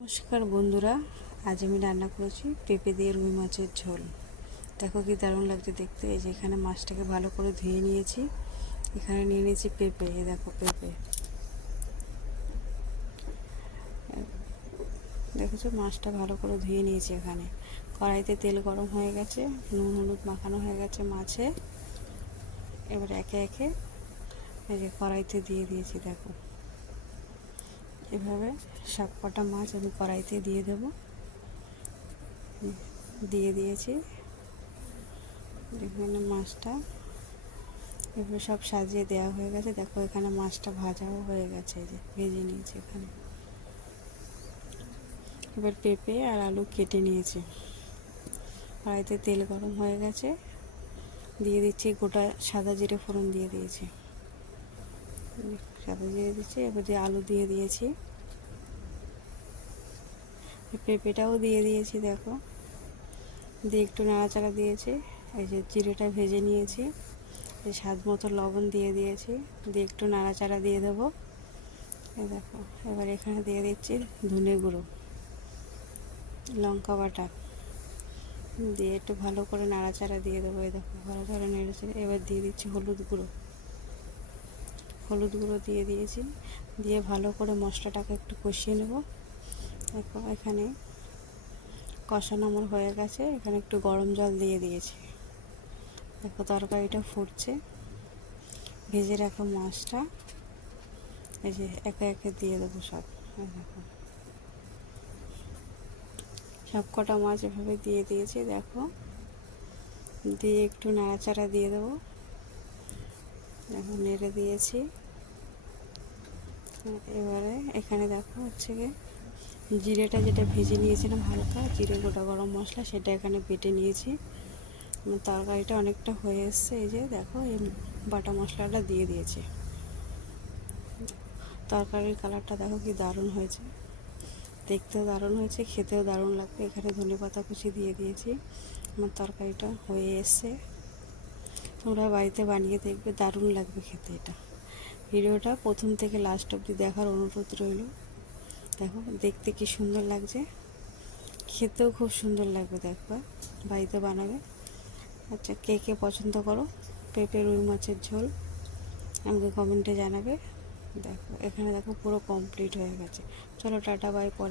নমস্কার বন্ধুরা, আজ আমি রান্না করেছি পেঁপে দিয়ে রুই মাছের ঝোল। দেখো কি দারুণ লাগছে দেখতে। এই যে এখানে মাছটাকে ভালো করে ধুয়ে নিয়েছি, এখানে নিয়ে নিয়েছি পেঁপে। এই দেখো পেঁপে, দেখেছো মাছটা ভালো করে ধুয়ে নিয়েছি। এখানে কড়াইতে তেল গরম হয়ে গেছে, নুন হলুদ মাখানো হয়ে গেছে মাছে। এবার একে একে এই যে কড়াইতে দিয়ে দিয়েছি। দেখো এভাবে সব কটা মাছ আমি কড়াইতে দিয়ে দেবো। দিয়ে দিয়েছি। এখানে মাছটা এবার সব সাজিয়ে দেওয়া হয়ে গেছে। দেখো এখানে মাছটা ভাজাও হয়ে গেছে, যে ভেজে নিয়েছি এখানে। এবার পেঁপে আর আলু কেটে নিয়েছি। কড়াইতে তেল গরম হয়ে গেছে, দিয়ে দিচ্ছি গোটা সাদা জিরে ফোড়ন দিয়ে দিয়েছি। সাদা জিরে দিচ্ছি। এবার যে আলু দিয়ে দিয়েছি, পেঁপেটাও দিয়ে দিয়েছি। দেখো দিয়ে একটু নাড়াচাড়া দিয়েছি। এই যে জিরেটা ভেজে নিয়েছি, স্বাদ মতো লবণ দিয়ে দিয়েছি, দিয়ে একটু নাড়াচাড়া দিয়ে দেবো। এই দেখো এবার এখানে দিয়ে দিচ্ছি ধনে গুঁড়ো, লঙ্কা বাটা দিয়ে একটু ভালো করে নাড়াচাড়া দিয়ে দেবো। এই দেখো ভালো করে নেড়েছে। এবার দিয়ে দিচ্ছি হলুদ গুঁড়ো দিয়ে দিয়েছি। দিয়ে ভালো করে মশলাটাকে একটু কষিয়ে নেব। দেখো এখানে কষানো আমার হয়ে গেছে। এখানে একটু গরম জল দিয়ে দিয়েছি। দেখো তরকারিটা ফুটছে। ভেজে রাখা মাছটা এই যে একে একে দিয়ে দেবো সব। দেখো সব কটা মাছ এভাবে দিয়ে দিয়েছি। দেখো দিয়ে একটু নাড়াচাড়া দিয়ে দেবো। দেখো নেড়ে দিয়েছি। এবারে এখানে দেখো হচ্ছে গিয়ে জিরেটা যেটা ভেজে নিয়েছিলাম হালকা, জিরে গোটা গরম মশলা সেটা এখানে বেটে নিয়েছি। তরকারিটা অনেকটা হয়ে এসছে। এই যে দেখো এই বাটা মশলাটা দিয়ে দিয়েছি। তরকারির কালারটা দেখো কি দারুণ হয়েছে, দেখতেও দারুণ হয়েছে, খেতেও দারুণ লাগবে। এখানে ধনেপাতা কুচি দিয়ে দিয়েছি। আমার তরকারিটা হয়ে এসছে। তোমরা বাড়িতে বানিয়ে দেখবে, দারুণ লাগবে খেতে এটা। ভিডিওটা প্রথম থেকে লাস্ট অবধি দেখার অনুরোধ রইল। দেখো দেখতে কি সুন্দর লাগছে, খেতেও খুব সুন্দর লাগবে। দেখবা বাড়িতে বানাবে। আচ্ছা, কে কে পছন্দ করো পেঁপে রুই মাছের ঝোল আমাকে কমেন্টে জানাবে। দেখো এখানে দেখো পুরো কমপ্লিট হয়ে গেছে। চলো টাটা বাই। পরে